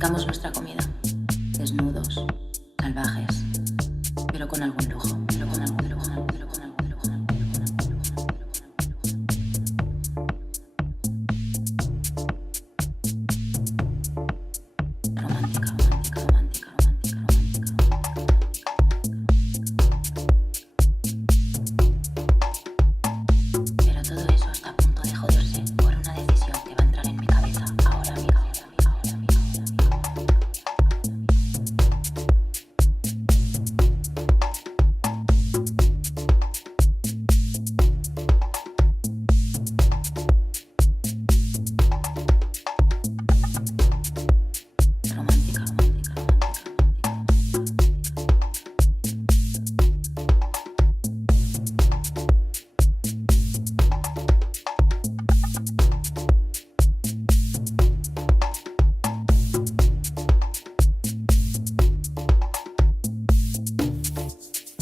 Pescamos nuestra comida, desnudos, salvajes, pero con algún lujo, pero con algún lujo, pero con algún lujo, pero con algún lujo. Romántica, romántica, romántica, romántica, romántica. Pero todo eso está a punto de joderse por una decisión que va a entrar en mi cabeza ahora mismo. Romántica, romántica,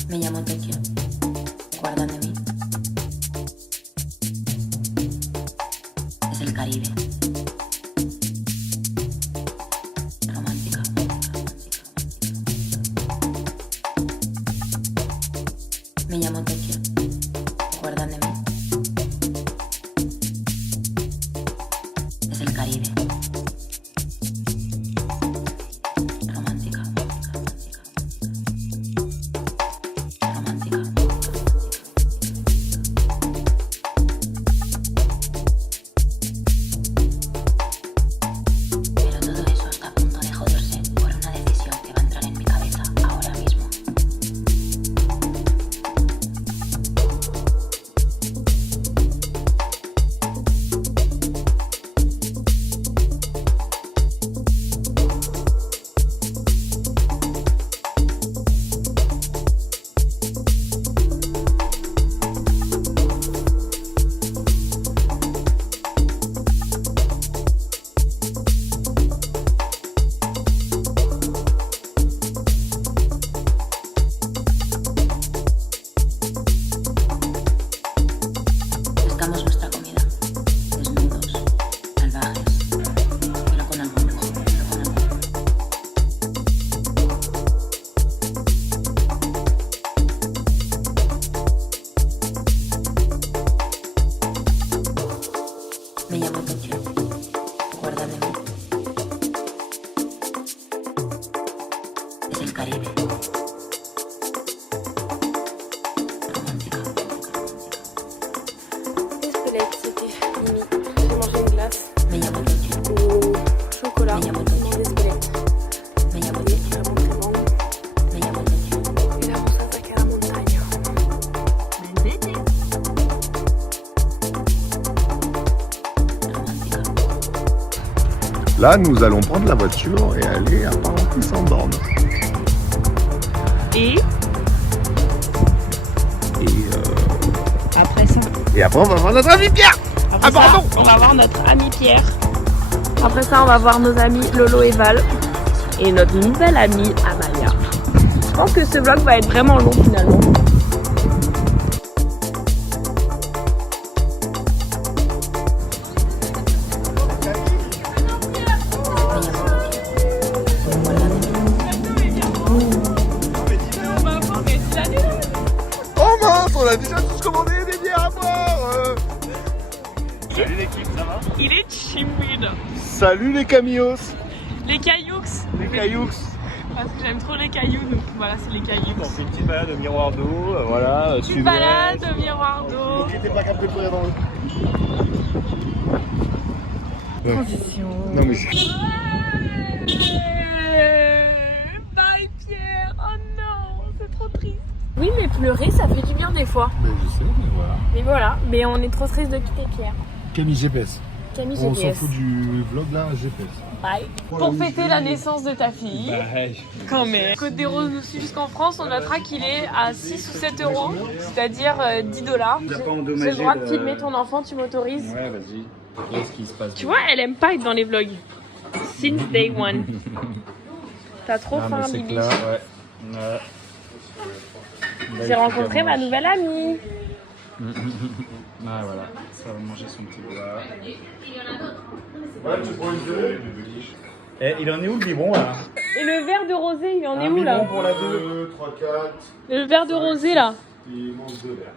Me llamo Tokio. Guardan de mí. Es el Caribe. Romántica, romántica, romántica, romántica. Me llamo Tokio. Guardan de mí. Es el Caribe. Romántica, romántica, romántica, romántica. Pero todo eso está a punto de joderse por una decisión que va a entrar en mi cabeza ahora mismo. Pescamos nuestra comida, desnudos, salvajes, pero con algún lujo, pero con algún lujo. Me llamo Tokio. Guardan de mí. Es el Caribe. Romántica, romántica, romántica. Espelette, c'était limite. J'ai mangé une glace Me llamo Tokio. au chocolat. Me llamo Tokio. Des Espelette. Me llamo Et Tokio. vraiment très bon. Me llamo Tokio. Et là, on s'attaque à la montagne. Romántica. Là, nous allons prendre la voiture et aller à Parentis-en-Born. Et Et, après ça, et après, on va voir notre ami Pierre. après Ah, ça, pardon. on va voir notre ami Pierre. Après ça, on va voir nos amis Lolo et Val. Et notre nouvelle amie Amalia. Je pense que ce vlog va être vraiment long finalement. Oh mince, on a déjà tous commandé des bières à boire. Salut l'équipe, ça va? Il est timide. Salut les camillos. Les cailloux. Les cailloux. Parce que j'aime trop les cailloux, donc voilà, c'est les cailloux. On fait une petite balade au miroir d'eau, voilà. Petite balade au miroir d'eau. N'hésitez pas qu'à me courir dans l'eau. Transition. Non mais c'est... Bye Pierre. Oh non, c'est trop triste. Oui, mais pleurer, ça fait du bien des fois. Mais je sais, mais voilà. Mais voilà, mais on est trop triste de quitter Pierre. Camille GPS. Camille On s'en GPS. fout du vlog là, GPS. Bye. Pour fêter la naissance de ta fille, Hey. quand même. Côte des Roses nous suit jusqu'en France, on notera qu'il est à 6 ou 7 euros, c'est-à-dire 10 dollars. J'ai le droit de filmer ton enfant, tu m'autorises? Ouais, vas-y. Qu'est-ce qui se passe? Tu vois, elle aime pas être dans les vlogs. Since day one. T'as trop Ah, faim, mais c'est Bibi. clair, ouais. Ouais. J'ai rencontré ma nouvelle amie. Ah voilà, ça va manger son petit bois. Ouais, tu prends une gelée. Eh, il en est où le biberon là? Et le verre de rosé, il en est Un où là? biberon pour la 2. 2, 3, 4. Le verre de rosé là. Il manque 2 verres.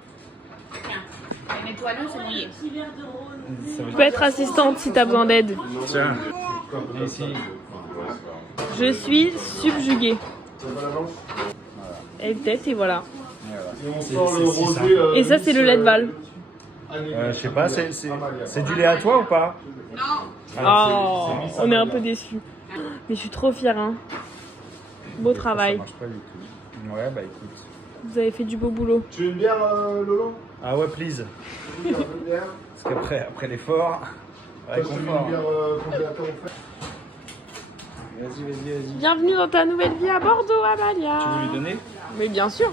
Tu peux être assistante si t'as besoin d'aide. Tiens. Ici. Je suis subjuguée. Et peut-être, et voilà. Et on sort le rosé. Et ça, c'est le lait de Val. Je sais pas, c'est du lait à toi ou pas? Oh, on est un peu déçus. Mais je suis trop fière, hein. Beau travail. Ça marche pas du tout. Ouais, bah écoute. Vous avez fait du beau boulot. Tu veux une bière, Lolo? Ah ouais, please. Une bière. Parce qu'après l'effort, Toi, tu veux une bière congélateur au fer? Vas-y. Bienvenue dans ta nouvelle vie à Bordeaux, Amalia. Tu veux lui donner? Mais bien sûr.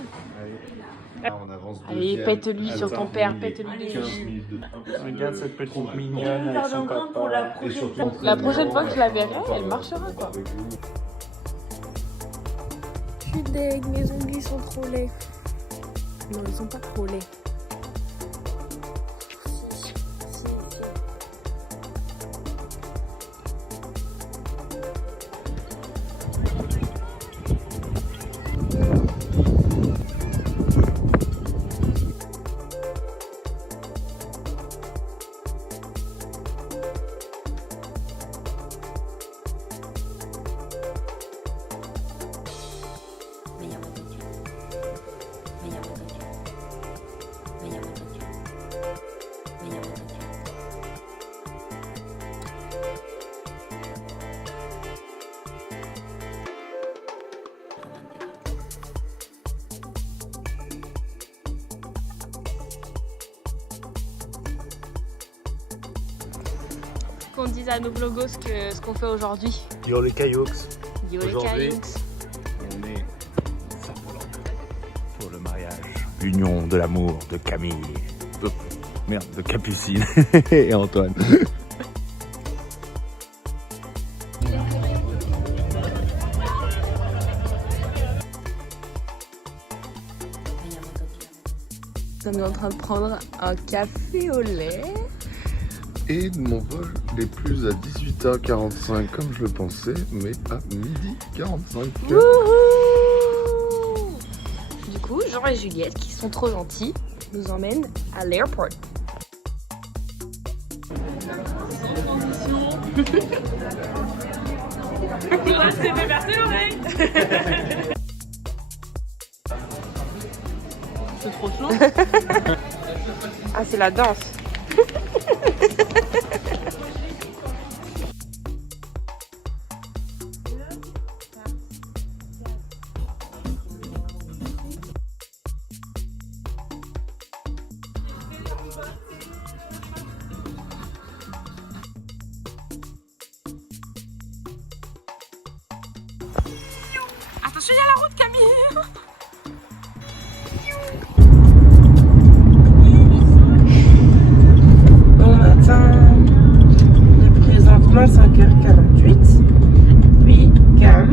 Ah, on avance Allez, deuxième. pète-lui sur ton père, pète-lui. 15 minutes de... Regarde cette petite mignonne avec son papa. Et surtout, La prochaine fois que je la verrai, elle marchera quoi. Je suis deg, mes ongles sont trop laids. Non, ils sont pas trop laids. Qu'on dise à nos vlogos ce qu'on fait aujourd'hui. Yo les cailloux. Yo les Aujourd'hui, cailloux. on est pour le mariage. Union de l'amour de Camille. Merde, de Capucine et Antoine. On est en train de prendre un café au lait. Et mon vol n'est plus à 18h45 comme je le pensais, mais à midi 45. Wouhou! Du coup, Jean et Juliette, qui sont trop gentils, nous emmènent à l'aéroport. C'est déversé l'oreille. C'est trop chaud. Ah, c'est la danse. Attention, il y a la route, Camille. Bon matin, il est présentement 5h48, puis Cam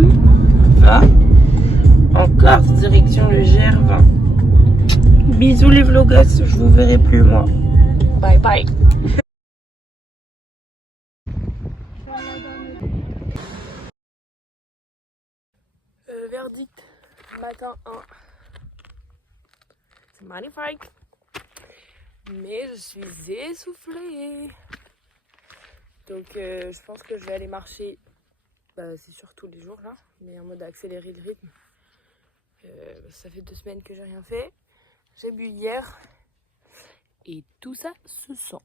va en Corse, direction le GR20. Bisous les vlogos, je vous verrai plus moi. Bye bye. Verdict, matin 1. C'est magnifique. Mais je suis essoufflée. Donc je pense que je vais aller marcher. C'est sûr tous les jours là, mais en mode accélérer le rythme. Ça fait 2 semaines que j'ai rien fait. J'ai bu hier. Et tout ça se sent.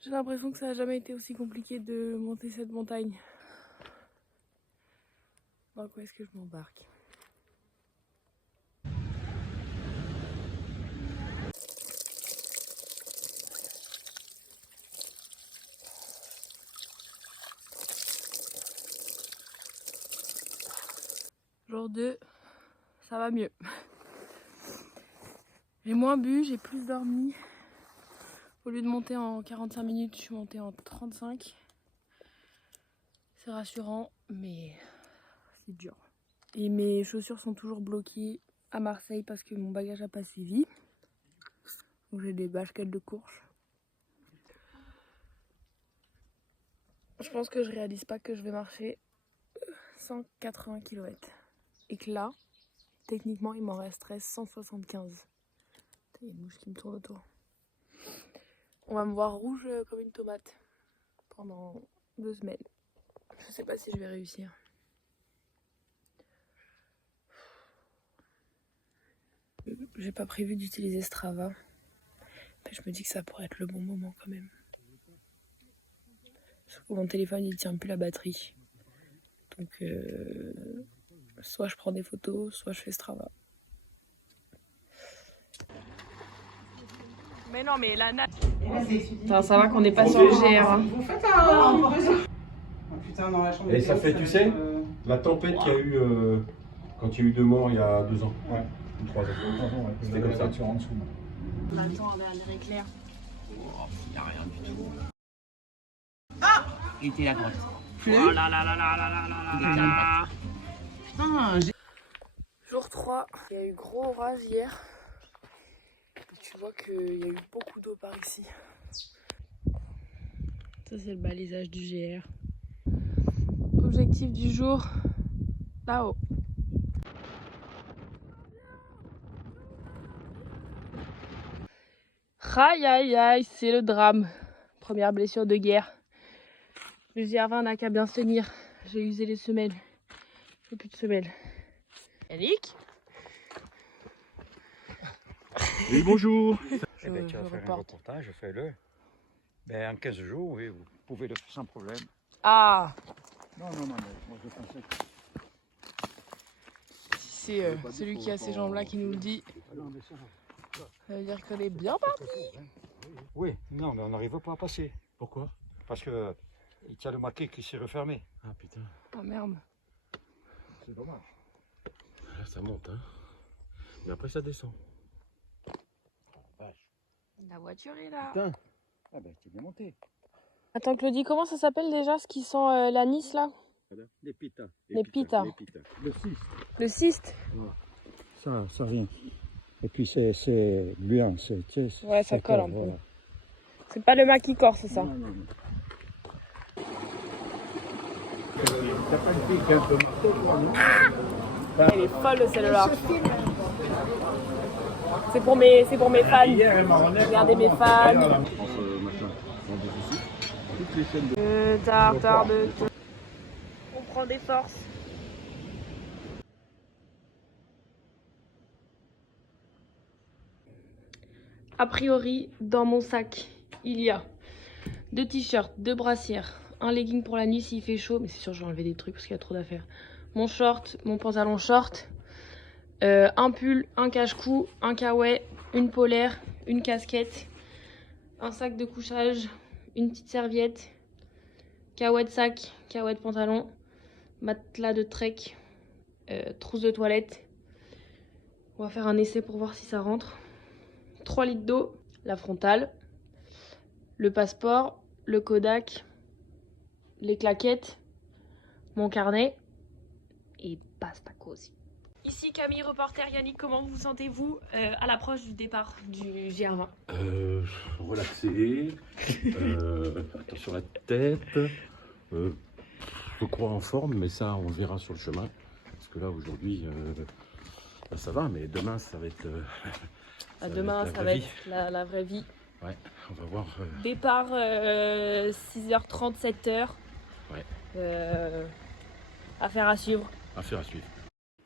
J'ai l'impression que ça n'a jamais été aussi compliqué de monter cette montagne. Dans quoi est-ce que je m'embarque? Jour 2, ça va mieux. J'ai moins bu, j'ai plus dormi. Au lieu de monter en 45 minutes, je suis montée en 35. C'est rassurant, mais c'est dur. Et mes chaussures sont toujours bloquées à Marseille parce que mon bagage a pas suivi. Donc j'ai des baskets de course. Je pense que je réalise pas que je vais marcher 180 km. Et que là, techniquement, il m'en resterait 175. Il y a une mouche qui me tourne autour. On va me voir rouge comme une tomate pendant 2 semaines. Je sais pas si je vais réussir. J'ai pas prévu d'utiliser Strava. Mais je me dis que ça pourrait être le bon moment quand même. Sauf que mon téléphone il tient plus la batterie. Donc soit je prends des photos, soit je fais Strava. Mais non, mais la natte. Ça va qu'on n'est pas sur le GR. Hein. Vous faites un... Oh, putain, dans la chambre. Et ça fait, tu sais, la tempête qu'il y a eu quand il y a eu 2 morts il y a 2 ans. Ouais. 3 ans. C'était comme ça. En dessous. On attend un verre éclair. Il n'y a rien du tout. Il était la grotte. Oh là là là là là là là là là. Putain, Jour 3, il y a eu gros orage hier. Et tu vois qu'il y a eu beaucoup d'eau par ici. Ça c'est le balisage du GR. Objectif du jour, là-haut. Aïe aïe aïe, c'est le drame. Première blessure de guerre. Le GR20 n'a qu'à bien se tenir. J'ai usé les semelles. J'ai plus de semelles. Yannick? Oui, bonjour. Eh ben, tu vas faire un reportage, fais-le. Ben, en 15 jours, oui, vous pouvez le faire sans problème. Ah! Non, mais moi je pensais que... Si c'est celui qui a ces jambes-là qui nous le dit, ça veut dire qu'on est bien parti. Oui, non, mais on n'arrive pas à passer. Pourquoi? Parce que il y a le maquet qui s'est refermé. Ah putain. Oh merde. C'est dommage. Là ça monte, hein. Mais après ça descend. La voiture est là. Putain. Ah ben, tu es bien monté. Attends Claudie, comment ça s'appelle déjà ce qui sent l'anis là? Les pitas. Les pitas. Le cyste. Le cyste? Ça vient. Et puis c'est gluant. Ouais, ça colle un peu. C'est pas le maquicor, c'est ça? Non, non, non. Elle est folle celle-là. C'est pour mes fans. Regardez mes fans. Tartare de thon. On prend des forces. A priori, dans mon sac, il y a 2 t-shirts, 2 brassières, un legging pour la nuit s'il fait chaud, mais c'est sûr je vais enlever des trucs parce qu'il y a trop d'affaires. Mon short, mon pantalon short, un pull, un cache-cou, un kawaii, une polaire, une casquette, un sac de couchage, une petite serviette, kawaii de sac, kawaii de pantalon, matelas de trek, trousse de toilette. On va faire un essai pour voir si ça rentre. 3 litres d'eau, la frontale, le passeport, le Kodak, les claquettes, mon carnet et basta cosy. Ici Camille, reporter. Yannick, comment vous sentez-vous à l'approche du départ du GR20? Relaxé, attention à la tête, je crois en forme, mais ça on verra sur le chemin. Parce que là aujourd'hui, ça va, mais demain ça va être... Demain ça va être la vraie vie. Ouais, on va voir. Départ 6h30, 7h. Ouais. Affaire à suivre. Affaire à suivre.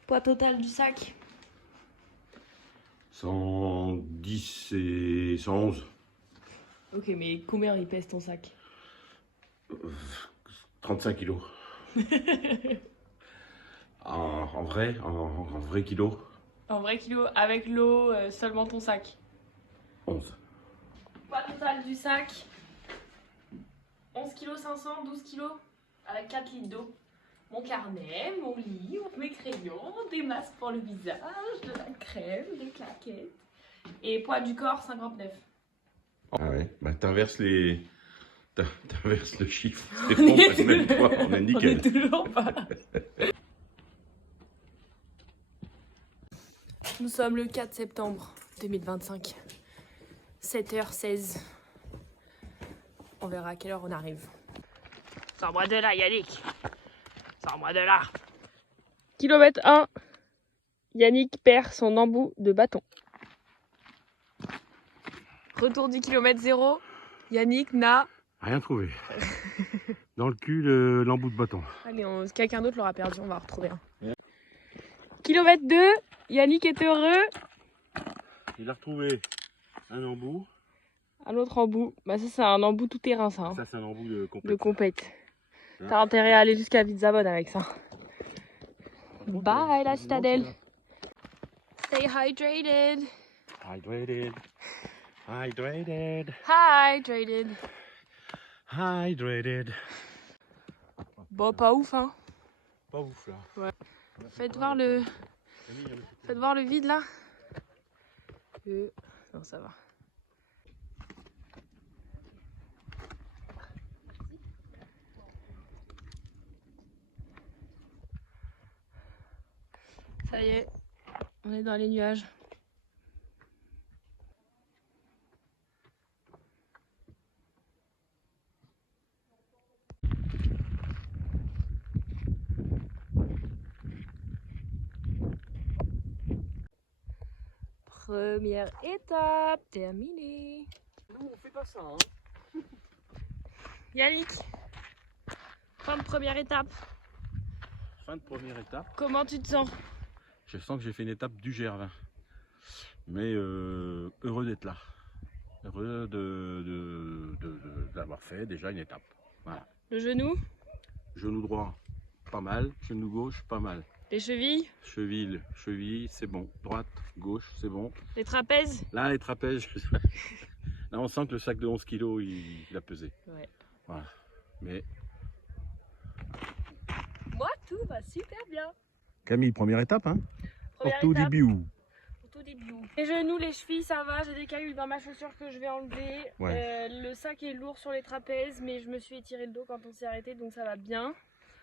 Poids total du sac? 110 et 111. Ok, mais combien il pèse ton sac? 35 kilos. en vrai kilo. En vrai kilo, avec l'eau, seulement ton sac? 11. Poids total du sac? 11 kg 500, 12 kg, avec 4 litres d'eau. Mon carnet, mon livre, mes crayons, des masques pour le visage, de la crème, des claquettes. Et poids du corps, 59. Ah ouais, bah t'inverses le chiffre. C'est bon, parce que même toi, on est nickel. On est toujours pas là. Nous sommes le 4 septembre 2025. 7h16. On verra à quelle heure on arrive. Sors-moi de là, Yannick. Sors-moi de là. Kilomètre 1, Yannick perd son embout de bâton. Retour du kilomètre 0, Yannick n'a... Rien trouvé. Dans le cul, l'embout de bâton. Allez, quelqu'un d'autre l'aura perdu, on va en retrouver un. Kilomètre 2, Yannick est heureux. Il a retrouvé un embout. Un autre embout. Bah ça c'est un embout tout terrain ça. Hein. Ça c'est un embout de compète. De compète. T'as intérêt à aller jusqu'à Vizabon avec ça. Bye la citadelle. Stay hydrated. Hydrated. Hydrated. Hydrated. Hydrated. Bon pas ouf hein. Pas ouf là. Ouais. Faites voir le vide là. Non ça va. Ça y est, on est dans les nuages. Première étape terminée. Nous on fait pas ça hein. Yannick, fin de première étape. Fin de première étape. Comment tu te sens? Je sens que j'ai fait une étape du GR20. Mais heureux d'être là. Heureux d'avoir fait déjà une étape. Voilà. Le genou? Genou droit, pas mal. Genou gauche, pas mal. Les chevilles? Cheville, c'est bon. Droite, gauche, c'est bon. Les trapèzes? Là, les trapèzes, là, on sent que le sac de 11 kg, il a pesé. Ouais. Voilà. Mais... Moi, tout va super bien. Camille, première étape, hein? Première Pour tout étape. début. Pour tout début. Les genoux, les chevilles, ça va. J'ai des cailloux dans ma chaussure que je vais enlever. Ouais. Le sac est lourd sur les trapèzes, mais je me suis étiré le dos quand on s'est arrêté, donc ça va bien.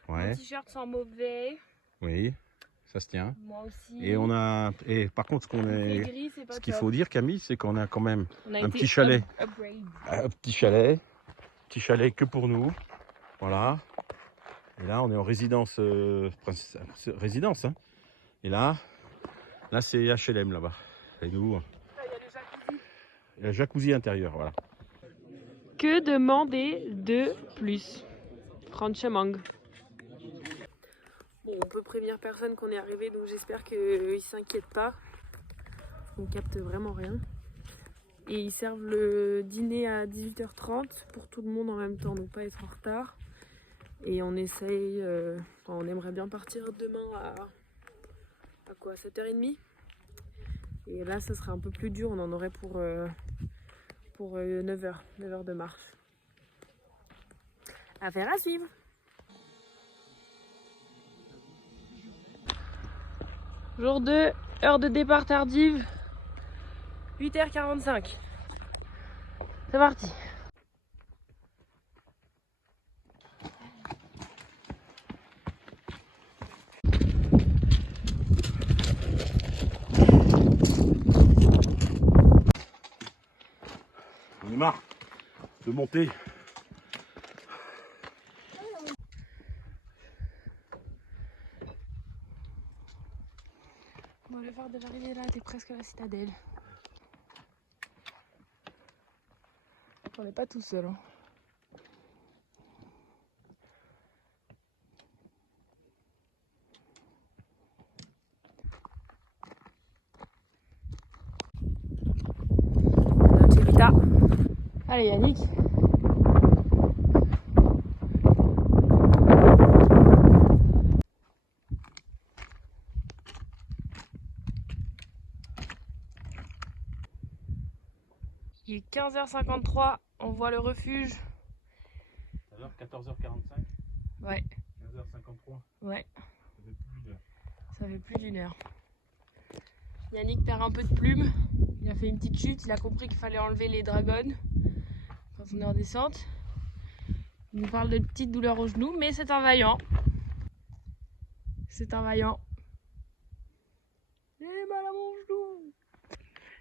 Ouais. Mon t-shirt sent mauvais. Oui, ça se tient. Moi aussi. Et par contre, ce qu'il faut dire, Camille, c'est qu'on a quand même un petit chalet. Un petit chalet que pour nous. Voilà. Et là, on est en résidence. Résidence. Hein. Et là c'est HLM là-bas. Et nous. Il y a le jacuzzi intérieur. Voilà. Que demander de plus? Franchement. Bon, on peut prévenir personne qu'on est arrivé, donc j'espère qu'ils ne s'inquiètent pas. On capte vraiment rien. Et ils servent le dîner à 18h30 pour tout le monde en même temps, donc pas être en retard. Et on essaye, on aimerait bien partir demain à quoi, 7h30. Et là, ça sera un peu plus dur, on en aurait pour 9h de marche. Affaire à suivre. Jour 2, heure de départ tardive, 8h45. C'est parti. On est marre de monter. Bon, le phare de l'arrivée là, t'es presque à la citadelle. On n'est pas tout seul. Hein. Allez Yannick. Il est 15h53, on voit le refuge. Alors 14h45. Ouais. 15h53. Ouais. Ça fait plus d'une heure. Ça fait plus d'une heure. Yannick perd un peu de plume. Il a fait une petite chute, il a compris qu'il fallait enlever les dragons quand on est en descente. Il nous parle de petites douleurs au genou, mais c'est un vaillant. C'est un vaillant. J'ai mal à mon genou.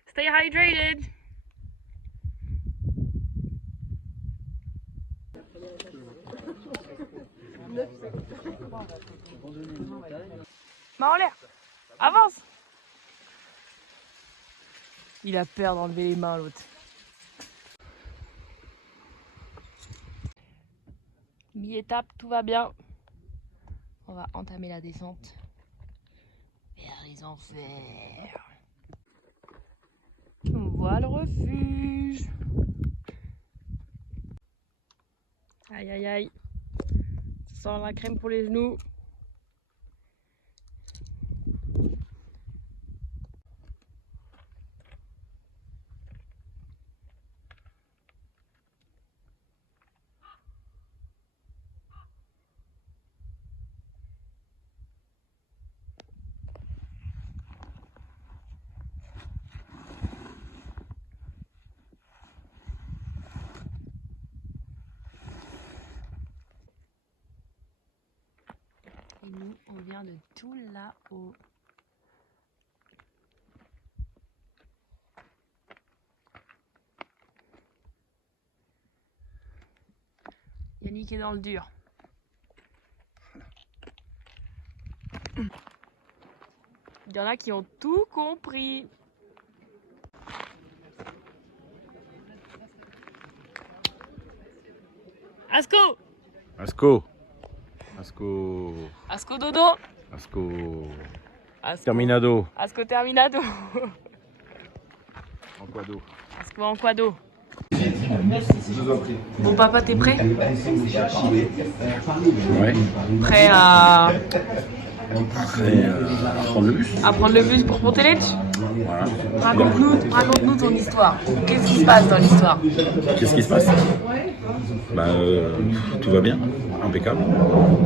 Stay hydrated. Main en l'air. Avance. Il a peur d'enlever les mains, l'autre. Mi-étape, tout va bien. On va entamer la descente vers les enfers. On voit le refuge. Aïe aïe aïe. Ça sent la crème pour les genoux. Et nous, on vient de tout là-haut. Yannick est dans le dur. Il y en a qui ont tout compris. Asco! Asco. Asco. Asco dodo! Asco. Asco. Terminado. Asco terminado! En quoi d'eau? Asco en quado. Bon papa, t'es prêt? Ouais. Prêt à Prendre le bus. prendre le bus pour Pontelec? Voilà. Raconte-nous ton histoire. Qu'est-ce qui se passe dans l'histoire? Qu'est-ce qui se passe? Bah, tout va bien, impeccable.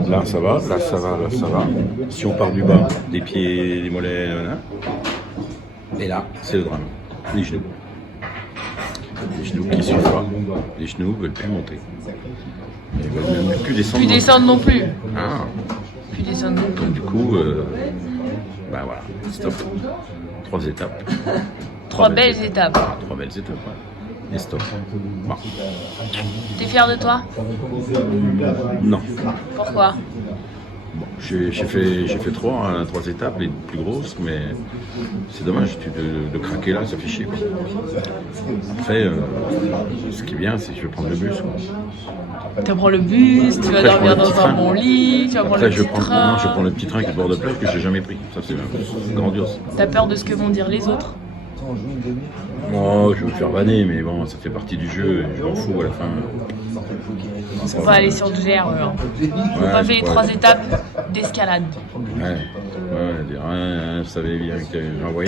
Là ça va, là ça va, là ça va. Si on part du bas, des pieds, des mollets, et là c'est le drame, les genoux. Les genoux qui sont froids, les genoux veulent plus monter. Ils veulent même plus descendre. Plus descendre non plus. Ah. Plus descendre non plus. Donc du coup, bah voilà, stop. 3 étapes. Trois belles étapes. 3 belles étapes. Et stop. Bon. T'es fier de toi? Non. Pourquoi? Bon, j'ai fait 3 étapes, les plus grosses, mais c'est dommage de craquer là, ça fait chier. Après, ce qui est bien, c'est que je vais prendre le bus. Tu vas prendre le bus, tu vas dormir dans un bon lit, tu vas prendre le petit train. Non, je prends le petit train qui est bord de plage que j'ai jamais pris. Ça, c'est grandiose. T'as peur de ce que vont dire les autres? Oh, je vais me faire vanner, mais bon, ça fait partie du jeu, je m'en fous à la fin. On va aller sur le GR. On va faire les 3 étapes d'escalade. Ouais, dire, vous savez bien que j'en vois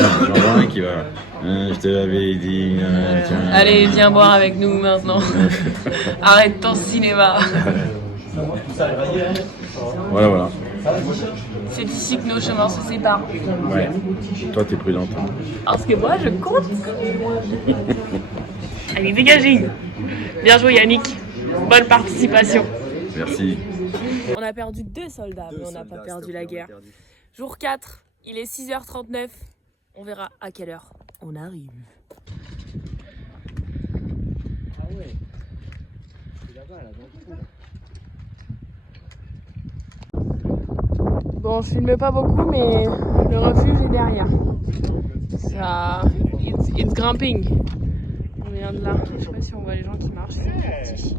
un qui va. Je te l'avais dit. Tiens. Allez, viens boire avec nous maintenant. Arrête ton cinéma. Voilà. C'est ici que nos chemins se séparent. Ouais. Toi, t'es prudente. Parce que moi, je compte. Allez, dégagez. Bien joué, Yannick. Bonne participation. Merci. On a perdu 2 soldats, mais on n'a pas perdu la guerre. Jour 4, il est 6h39. On verra à quelle heure on arrive. Ah ouais. C'est là-bas, là, dans le trou. Bon, je filme pas beaucoup, mais le refuge est derrière. Ça, it's grimping. On vient de là. Je sais pas si on voit les gens qui marchent. C'est petit.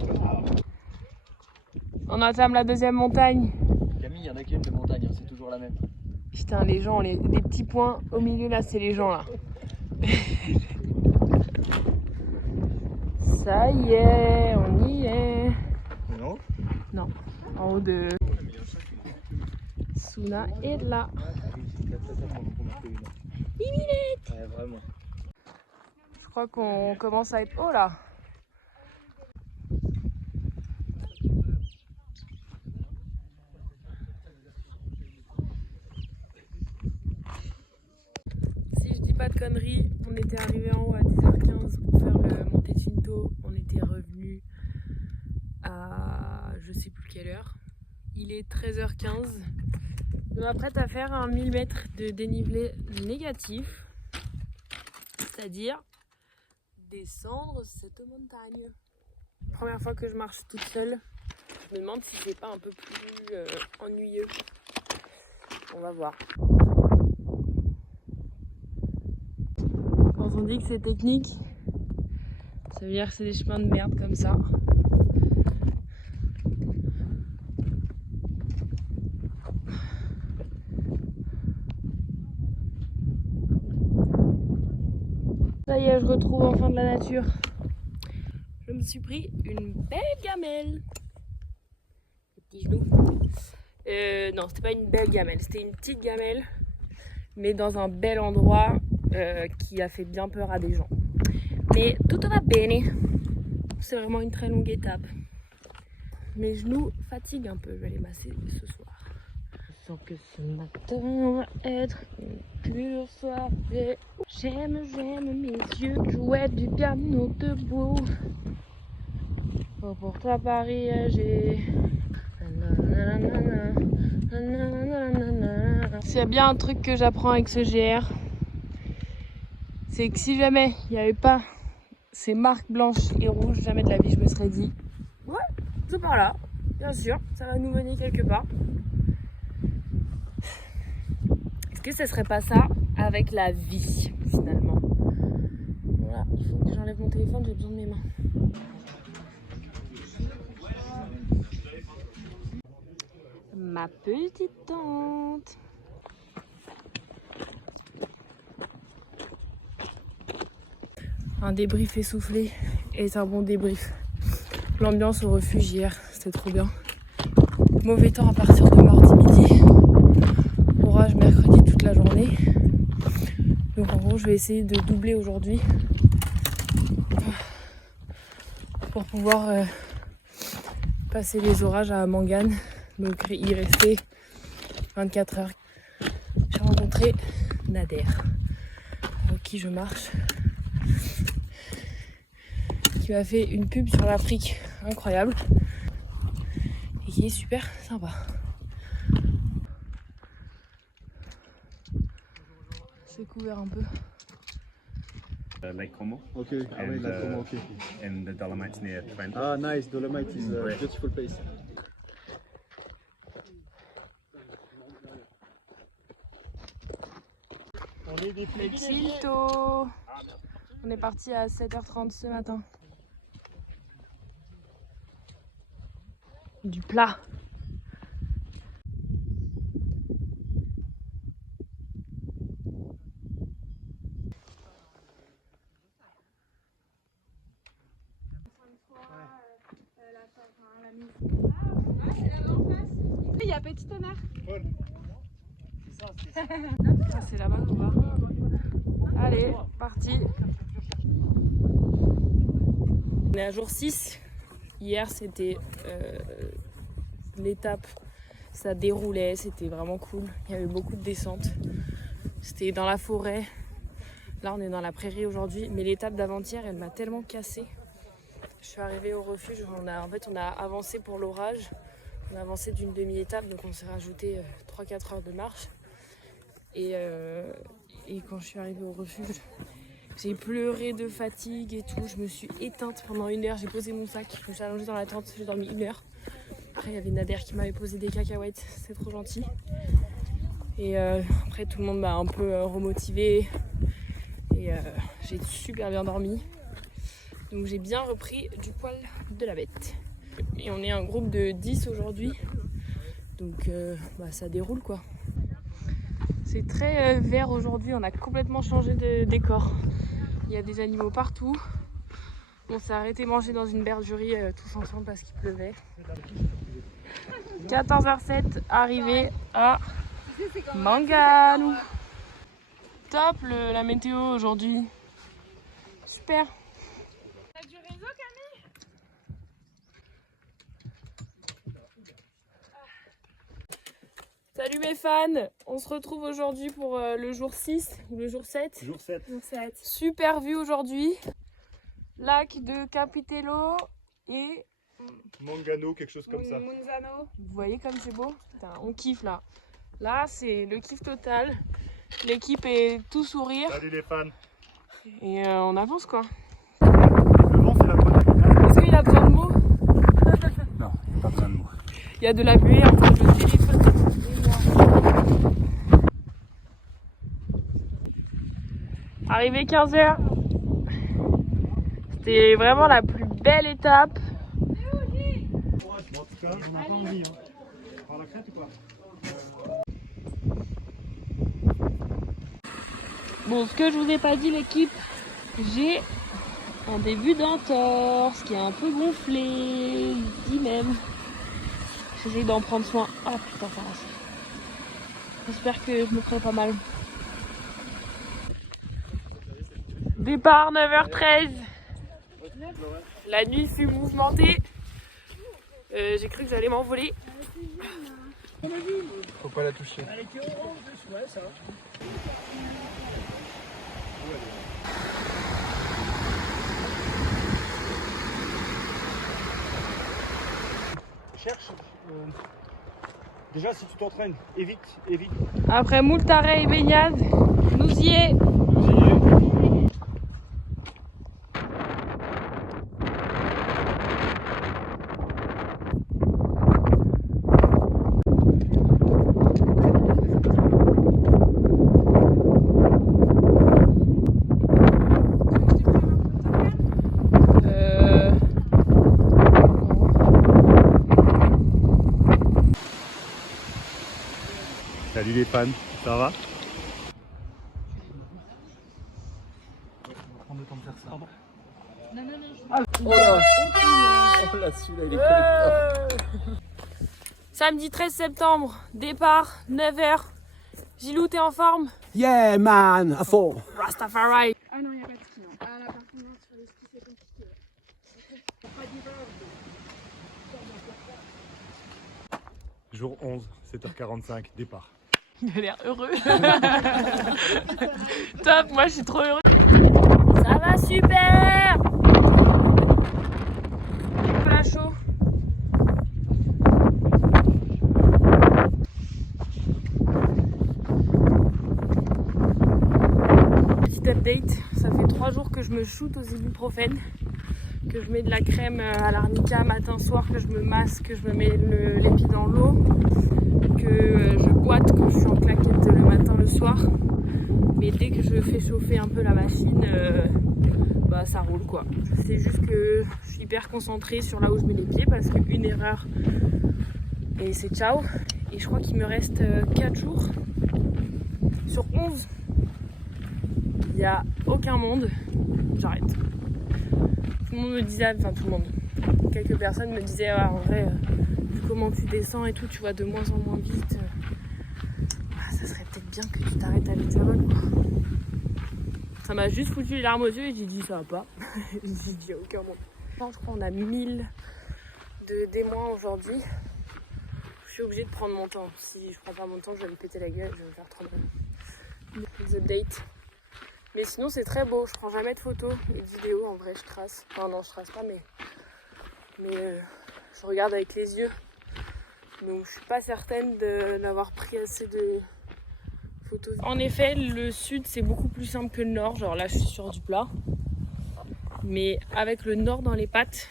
On entame la 2e montagne. Camille, il y en a qu'une de montagne, c'est toujours la même. Putain, les gens, les petits points au milieu là, c'est les gens là. Ça y est, on y est. Non? Non, en haut de Suna est là. Mimilette. Ouais, vraiment. Je crois qu'on commence à être haut là. Si je dis pas de conneries, on était arrivé en haut à 10h15 pour faire le Monte Cinto. On était revenu à je sais plus quelle heure. Il est 13h15. Je m'apprête à faire un 1000 mètres de dénivelé négatif, c'est-à-dire descendre cette montagne. Première fois que je marche toute seule, je me demande si c'est pas un peu plus ennuyeux. on va voir. Quand on dit que c'est technique, ça veut dire que c'est des chemins de merde comme ça. Ça y est, je retrouve enfin de la nature. Je me suis pris une belle gamelle. Les petits genoux. Non, c'était pas une belle gamelle, c'était une petite gamelle, mais dans un bel endroit qui a fait bien peur à des gens. Mais tout va bene. C'est vraiment une très longue étape. Mes genoux fatiguent un peu, je vais les masser ce soir. Je sens que ce matin va être une pure soirée. J'aime mes yeux jouer du piano debout. Oh, pour toi Paris, j'ai... S'il y a bien un truc que j'apprends avec ce GR, c'est que si jamais il n'y avait pas ces marques blanches et rouges, jamais de la vie je me serais dit ouais, c'est par là, bien sûr, ça va nous mener quelque part. Est-ce que ce serait pas ça avec la vie finalement? Voilà, il faut que j'enlève mon téléphone, j'ai besoin de mes mains. Ma petite tante. Un débrief essoufflé est un bon débrief. L'ambiance au refuge hier, c'était trop bien. Mauvais temps à partir de mardi midi. Orage mercredi toute la journée. Donc en gros, je vais essayer de doubler aujourd'hui pour pouvoir passer les orages à Mangane. Donc il restait 24 heures. J'ai rencontré Nader, avec qui je marche, qui m'a fait une pub sur l'Afrique incroyable et qui est super sympa. C'est couvert un peu. Lake Como. Okay, I mean Lake Como, okay. In the Dolomites near Twente. Ah, nice. Dolomite is a beautiful place. Exilto. On est parti à 7h30 ce matin. Du plat. Il y a petit tonnerre. Ah, c'est là-bas qu'on va. Allez, parti. On est à jour 6. Hier, c'était l'étape. Ça déroulait, c'était vraiment cool. Il y avait beaucoup de descentes. C'était dans la forêt. Là, on est dans la prairie aujourd'hui. Mais l'étape d'avant-hier, elle m'a tellement cassée. Je suis arrivée au refuge. On a avancé pour l'orage. On a avancé d'une demi-étape, donc on s'est rajouté 3-4 heures de marche. Et quand je suis arrivée au refuge, j'ai pleuré de fatigue et tout. Je me suis éteinte pendant 1 heure. J'ai posé mon sac, je me suis allongée dans la tente, j'ai dormi 1 heure. Après, il y avait Nader qui m'avait posé des cacahuètes, c'est trop gentil. Et après, tout le monde m'a un peu remotivée. Et j'ai super bien dormi. Donc j'ai bien repris du poil de la bête. Et on est un groupe de 10 aujourd'hui. Donc ça déroule quoi. C'est très vert aujourd'hui, on a complètement changé de décor. Il y a des animaux partout. On s'est arrêté manger dans une bergerie tous ensemble parce qu'il pleuvait. 14h07, arrivé à Mangane. Top la météo aujourd'hui. Super. T'as du réseau Camille? Salut mes fans, on se retrouve aujourd'hui pour le jour 6 ou le jour 7. Jour 7. Super vue aujourd'hui. Lac de Capitello et Mangano, quelque chose comme ça. Monzano. Vous voyez comme c'est beau? Putain, on kiffe là. Là c'est le kiff total. L'équipe est tout sourire. Salut les fans. Et on avance quoi. Le vent c'est la bonne. Est-ce qu'il a besoin de mots? Non, pas besoin de mots. Il y a de la buée entre le téléphone et moi. Arrivé 15h. C'était vraiment la plus belle étape. Bon, ce que je vous ai pas dit l'équipe, j'ai un début d'entorse qui est un peu gonflé, dit même. J'essaie d'en prendre soin. Ah putain, ça rase. J'espère que je me ferai pas mal. Départ 9h13. La nuit fut mouvementée. J'ai cru que j'allais m'envoler. Faut pas la toucher. Cherche. Déjà, si tu t'entraînes, évite. Après moult arrêts et baignade, nous y est. Salut les fans, ça va? Samedi 13 septembre, départ 9h. Gilou, t'es en forme? Yeah man, à fond. Rastafari. Ah non, il n'y a pas de ski. Non. Ah, là, par contre, non, sur le ski, c'est compliqué. Pas d'hiver. Jour 11, 7h45, départ. Il a l'air heureux. Top, moi je suis trop heureux. Ça va super. Un peu la chaud. Petite update, ça fait 3 jours que je me shoot aux ibuprofènes, que je mets de la crème à l'arnica matin soir, que je me masse, que je me mets l'épi dans l'eau, que je boite quand je suis en claquette le matin, le soir. Mais dès que je fais chauffer un peu la machine, bah ça roule quoi. C'est juste que je suis hyper concentrée sur là où je mets les pieds parce qu'une erreur et c'est ciao. Et je crois qu'il me reste 4 jours sur 11. Il n'y a aucun monde. J'arrête. Tout le monde me disait, enfin tout le monde, quelques personnes me disaient ouais, en vrai, vu comment tu descends et tout, tu vas de moins en moins vite. Ça serait peut-être bien que tu t'arrêtes à l'Éternel. Ça m'a juste foutu les larmes aux yeux et j'ai dit ça va pas. J'ai dit il n'y a aucun monde. Je crois qu'on a 1000 de démoins aujourd'hui. Je suis obligée de prendre mon temps. Si je prends pas mon temps, je vais me péter la gueule, je vais me faire trop mal. Les updates. Mais sinon c'est très beau, je prends jamais de photos et de vidéos, en vrai je trace. Enfin non je trace pas mais je regarde avec les yeux. Donc je suis pas certaine d'avoir pris assez de photos. En effet le sud c'est beaucoup plus simple que le nord, genre là je suis sur du plat. Mais avec le nord dans les pattes,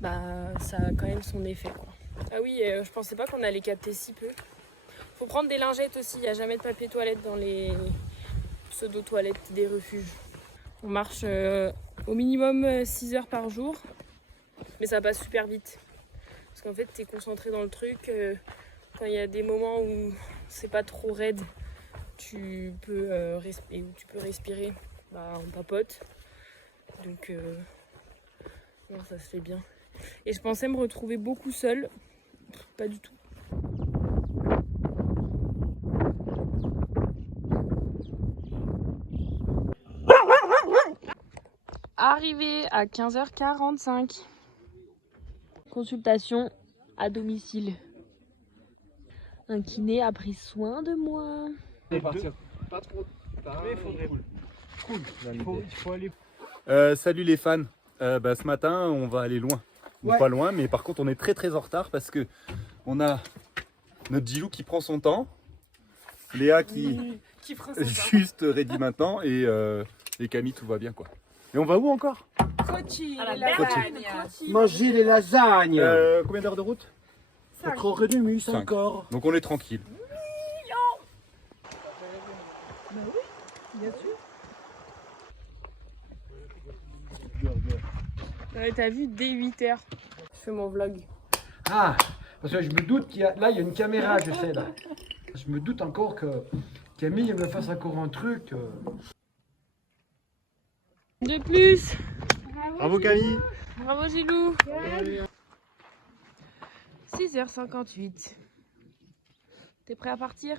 bah ça a quand même son effet quoi. Ah oui, je pensais pas qu'on allait capter si peu. Faut prendre des lingettes aussi, il n'y a jamais de papier toilette dans les pseudo-toilettes des refuges. On marche au minimum 6 heures par jour, mais ça passe super vite. Parce qu'en fait, tu es concentré dans le truc. Quand il y a des moments où c'est pas trop raide, tu peux respirer, bah, on papote. Donc, non, ça se fait bien. Et je pensais me retrouver beaucoup seule, pas du tout. Arrivé à 15h45. Consultation à domicile. Un kiné a pris soin de moi. Pas trop tard. Mais cool. Il faut aller. Salut les fans. Ce matin, on va aller loin. Ou pas loin, mais par contre, on est très en retard parce que on a notre Gilou qui prend son temps, Léa qui prend son temps. juste ready maintenant et Camille, tout va bien quoi. Et on va où encore? Cochi, les lasagnes. Manger les lasagnes. Combien d'heures de route? 4h30, 5 heures. Donc on est tranquille. Bah oui, bien sûr. Ouais, t'as vu, dès 8h. Je fais mon vlog. Ah, parce que je me doute qu'il y a... Là, il y a une caméra, je sais, là. Je me doute encore que Camille me fasse encore un truc. De plus. Bravo Camille. Bravo Gilou. 6h58. T'es prêt à partir?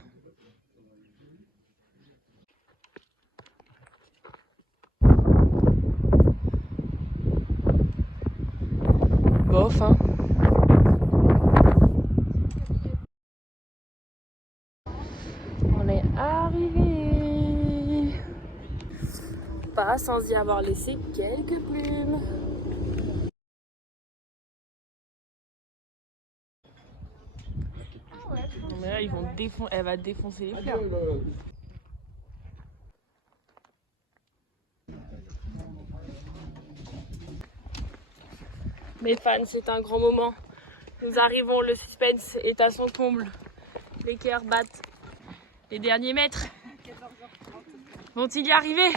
Bof, hein. On est arrivé. Pas sans y avoir laissé quelques plumes. Non mais là ils vont défoncer, elle va défoncer les fleurs. Mes fans, c'est un grand moment. Nous arrivons, le suspense est à son comble. Les cœurs battent. Les derniers mètres. Vont-ils y arriver?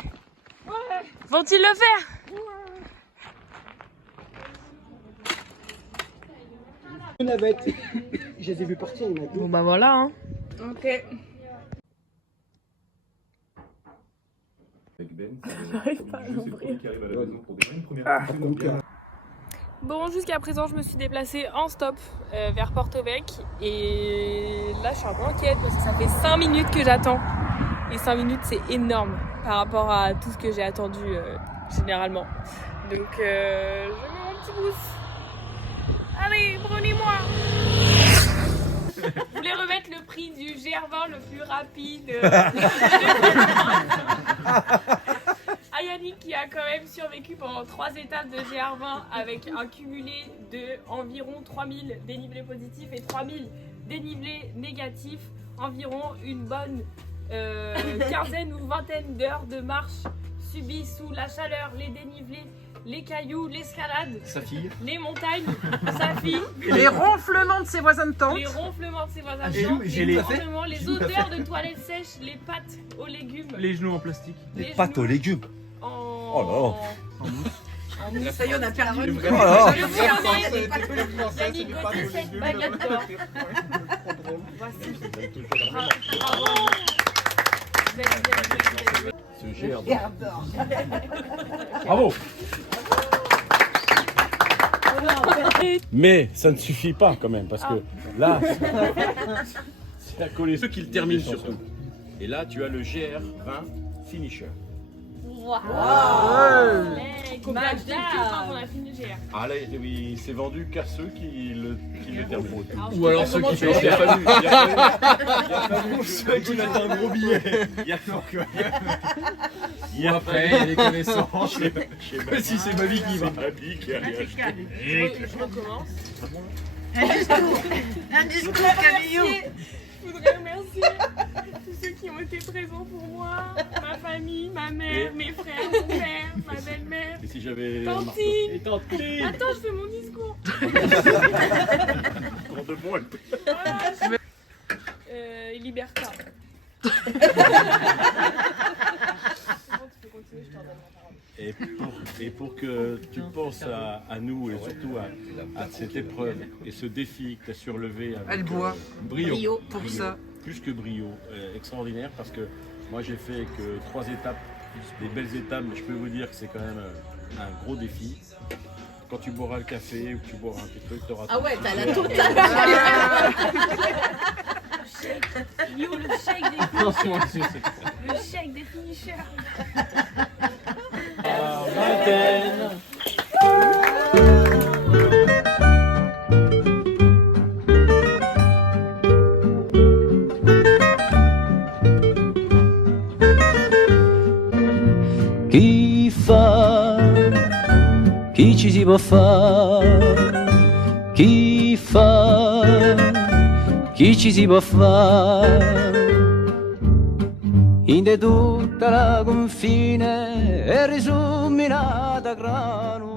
Vont-ils le faire? Une navette. Je les ai vus partir, il y en a deux. Bon bah voilà hein. Ok. J'arrive pas à l'ouvrir. Bon, jusqu'à présent, je me suis déplacée en stop vers Porto Vec et là, je suis un peu inquiète parce que ça fait 5 minutes que j'attends. Et 5 minutes, c'est énorme par rapport à tout ce que j'ai attendu généralement. Donc, je mets mon petit pouce. Allez, prenez-moi! Je voulais remettre le prix du GR20 le plus rapide. Yannick qui a quand même survécu pendant 3 étapes de GR20 avec un cumulé de environ 3000 dénivelés positifs et 3000 dénivelés négatifs, environ une bonne quinzaine ou vingtaine d'heures de marche subies sous la chaleur, les dénivelés, les cailloux, l'escalade, les montagnes, sa fille, Les ronflements de ses voisins de tente. les ronflements de ses voisins de tente, les odeurs de toilettes sèches, les pâtes aux légumes, Les genoux en plastique. les Pâte aux légumes. en Ça y est, on a perdu. Yannick Gauthier, cette baguette d'or. Voici. Bravo. Ce GR d'or. Bravo. Mais ça ne suffit pas quand même, parce que là, c'est à coller ceux qui le terminent surtout. Et là, tu as le GR20 Finisher. Combien de temps on a fini le GR? Ah là, oui, c'est vendu qu'à ceux qui le terminent. Ou alors ceux qui Il a fallu Ceux qui mettent un gros billet. Il y a Après, il y a des connaissances. Je sais pas Si c'est ma vie qui va. ma vie qui a réacheté. Je recommence. Un discours, Camillou. Je voudrais remercier tous ceux qui ont été présents pour moi, ma famille, ma mère, mes frères, mon père, ma belle-mère, Et si j'avais Tantine. Tantine. Attends, je fais mon discours. en 2 mois, Liberta. et pour que tu penses à nous et surtout à cette épreuve et ce défi que tu as surlevé avec Elle boit. brio pour ça. Plus que brio, extraordinaire, parce que moi j'ai fait que 3 étapes, des belles étapes, mais je peux vous dire que c'est quand même un gros défi. Quand tu boiras le café ou que tu boiras un petit truc, tu auras... Ah ouais, t'as la totale. Yo, le shake des Attention là-dessus. le shake des finishers. Chi fa, chi ci si può fare, chi fa, chi ci si può fare, in tutta la confine è risuminata grano.